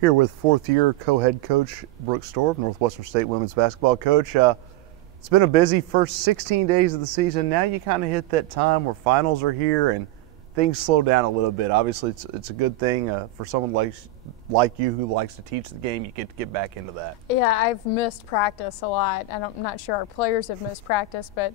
Here with fourth-year co-head coach Brooke Stoehr, Northwestern State women's basketball coach. It's been a busy first 16 days of the season. Now you kind of hit that time where finals are here and things slow down a little bit. Obviously, it's a good thing for someone like you who likes to teach the game. You get to get back into that. Yeah, I've missed practice a lot. I'm not sure our players have missed practice, but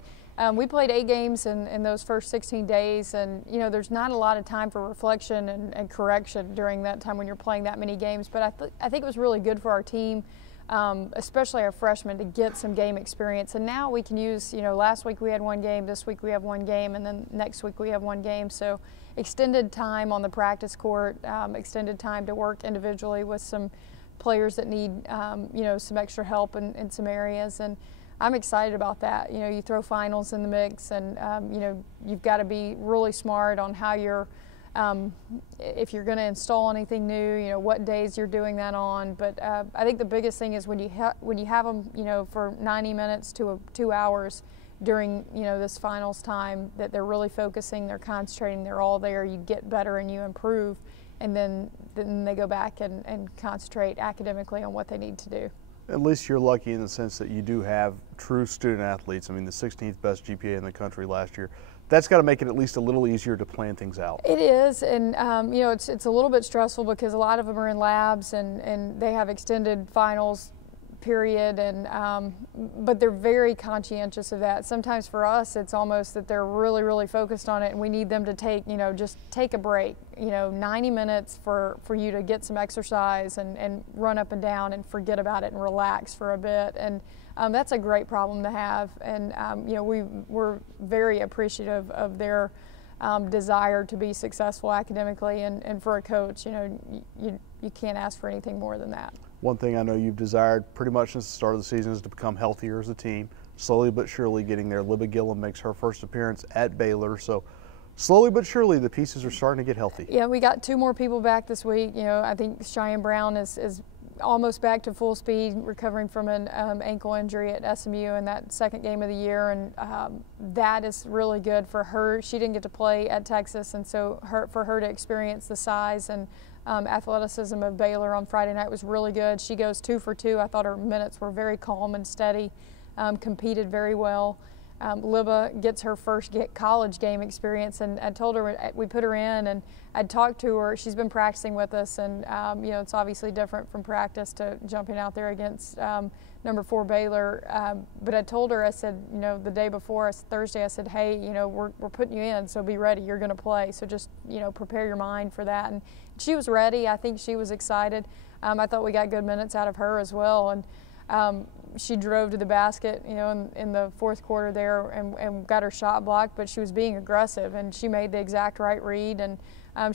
we played 8 games in those first 16 days, and you know there's not a lot of time for reflection and correction during that time when you're playing that many games. But I think it was really good for our team, especially our freshmen, to get some game experience. And now we can use, you know, last week we had 1 game, this week we have 1 game, and then next week we have 1 game. So extended time on the practice court, extended time to work individually with some players that need, you know, some extra help in some areas. And I'm excited about that. You know, you throw finals in the mix, and you know, you've got to be really smart on how you're, if you're going to install anything new, you know, what days you're doing that on. But I think the biggest thing is when you have them, you know, for 90 minutes to 2 hours during, you know, this finals time, that they're really focusing, they're concentrating, they're all there. You get better and you improve, and then they go back and concentrate academically on what they need to do. At least you're lucky in the sense that you do have true student athletes. I mean, the 16th best GPA in the country last year. That's got to make it at least a little easier to plan things out. It is, and you know, it's a little bit stressful because a lot of them are in labs and they have extended finals period, and but they're very conscientious of that. Sometimes for us, it's almost that they're really focused on it, and we need them to take, you know, just take a break. You know, 90 minutes for you to get some exercise and run up and down and forget about it and relax for a bit. And that's a great problem to have. And you know, we're very appreciative of their desire to be successful academically. And for a coach, you know, you can't ask for anything more than that. One thing I know you've desired pretty much since the start of the season is to become healthier as a team. Slowly but surely getting there. Libba Gillum makes her first appearance at Baylor, so slowly but surely the pieces are starting to get healthy. Yeah, we got 2 more people back this week. You know, I think Cheyenne Brown is almost back to full speed, recovering from an ankle injury at SMU in that 2nd game of the year, and that is really good for her. She didn't get to play at Texas, and so for her to experience the size and athleticism of Baylor on Friday night was really good. She goes 2 for 2. I thought her minutes were very calm and steady, competed very well. Libba gets her first college game experience, and I told her, we put her in, and I'd talked to her. She's been practicing with us, and you know, it's obviously different from practice to jumping out there against number 4 Baylor. But I told her, I said, you know, the day before, Thursday, I said, hey, you know, we're putting you in, so be ready. You're going to play, so just, you know, prepare your mind for that. And she was ready. I think she was excited. I thought we got good minutes out of her as well, and she drove to the basket, you know, in the 4th quarter there, and got her shot blocked, but she was being aggressive, and she made the exact right read. And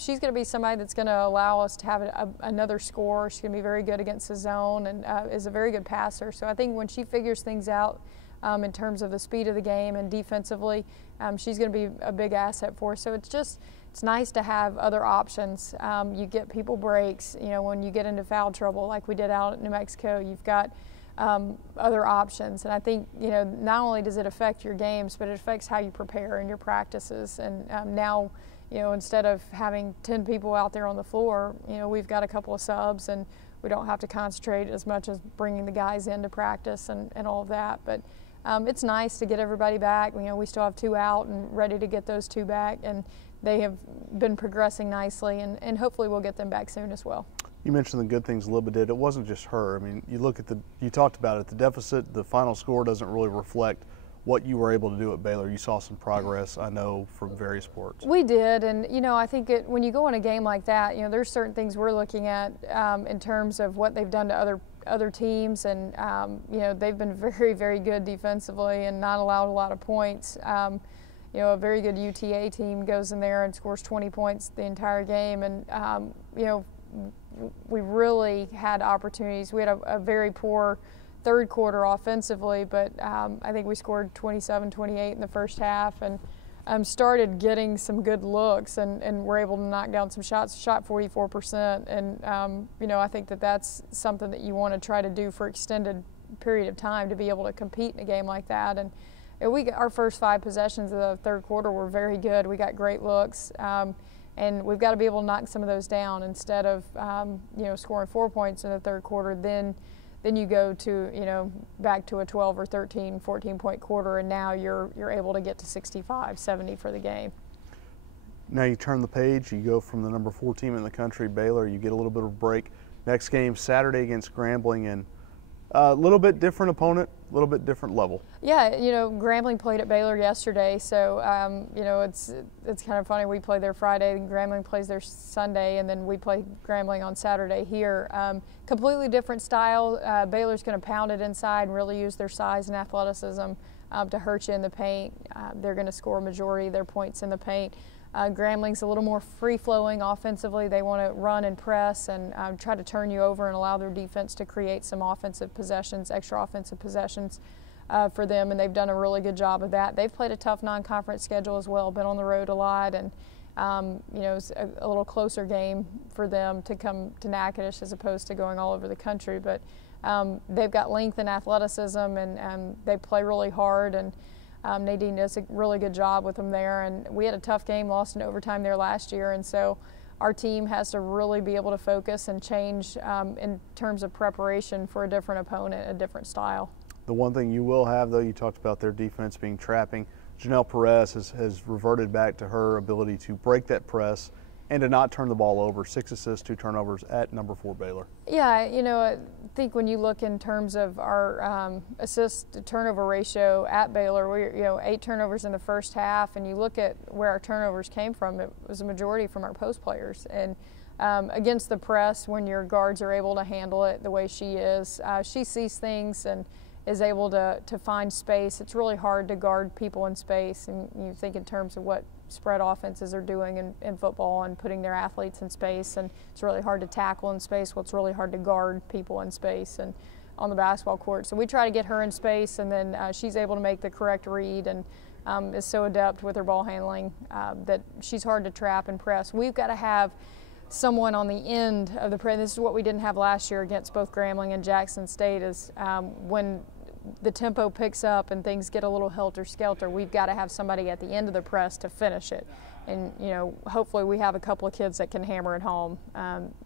she's going to be somebody that's going to allow us to have another score. She's going to be very good against the zone, and is a very good passer. So I think when she figures things out in terms of the speed of the game and defensively, she's going to be a big asset for us. So it's nice to have other options. You get people breaks, you know, when you get into foul trouble like we did out at New Mexico. You've got other options, and I think, you know, not only does it affect your games, but it affects how you prepare in your practices. And now, you know, instead of having 10 people out there on the floor, you know, we've got a couple of subs, and we don't have to concentrate as much as bringing the guys into practice and all of that. But it's nice to get everybody back. You know, we still have 2 out and ready to get those 2 back, and they have been progressing nicely, and hopefully we'll get them back soon as well. You mentioned the good things Libba did. It wasn't just her. I mean, you look at you talked about it, the deficit, the final score doesn't really reflect what you were able to do at Baylor. You saw some progress, I know, from various sports. We did, and you know, I think when you go in a game like that, you know, there's certain things we're looking at in terms of what they've done to other teams, and you know, they've been very good defensively and not allowed a lot of points. You know, a very good UTA team goes in there and scores 20 points the entire game, and you know, we really had opportunities. We had a very poor 3rd quarter offensively, but I think we scored 27, 28 in the first half, and started getting some good looks, and were able to knock down some shots, shot 44%. And you know, I think that's something that you want to try to do for extended period of time, to be able to compete in a game like that. And our first 5 possessions of the 3rd quarter were very good. We got great looks. And we've got to be able to knock some of those down instead of, scoring 4 points in the third quarter. Then you go to, back to a 12 or 13, 14-point quarter, and now you're able to get to 65, 70 for the game. Now you turn the page, you go from the number 4 team in the country, Baylor, you get a little bit of a break. Next game, Saturday against Grambling, and a little bit different opponent, a little bit different level. Yeah, Grambling played at Baylor yesterday, so it's kind of funny. We play there Friday, and Grambling plays there Sunday, and then we play Grambling on Saturday here. Completely different style. Baylor's going to pound it inside and really use their size and athleticism to hurt you in the paint. They're going to score a majority of their points in the paint. Grambling's a little more free-flowing offensively. They want to run and press and try to turn you over and allow their defense to create some offensive possessions, extra offensive possessions for them, and they've done a really good job of that. They've played a tough non-conference schedule as well, been on the road a lot, and it's a little closer game for them to come to Natchitoches as opposed to going all over the country. But they've got length and athleticism, and they play really hard, and Nadine does a really good job with them there. And we had a tough game, lost in overtime there last year, and so our team has to really be able to focus and change in terms of preparation for a different opponent, a different style. The one thing you will have, though, you talked about their defense being trapping. Janelle Perez has reverted back to her ability to break that press and to not turn the ball over. 6 assists, 2 turnovers at number 4 Baylor. Yeah, I think when you look in terms of our assist to turnover ratio at Baylor, we're 8 turnovers in the first half, and you look at where our turnovers came from, it was a majority from our post players. And against the press, when your guards are able to handle it the way she is, she sees things and is able to find space. It's really hard to guard people in space, and you think in terms of what spread offenses are doing in football and putting their athletes in space, and it's really hard to tackle in space. Well, it's really hard to guard people in space and on the basketball court. So we try to get her in space, and then she's able to make the correct read and is so adept with her ball handling that she's hard to trap and press. We've got to have someone on the end of the press. This is what we didn't have last year against both Grambling and Jackson State, is when the tempo picks up and things get a little helter-skelter, we've got to have somebody at the end of the press to finish it. And, hopefully we have a couple of kids that can hammer it home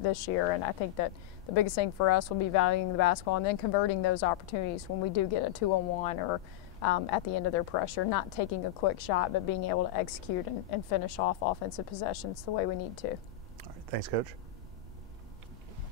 this year. And I think that the biggest thing for us will be valuing the basketball and then converting those opportunities when we do get a 2-on-1 or at the end of their pressure, not taking a quick shot, but being able to execute and finish off offensive possessions the way we need to. All right, thanks, Coach.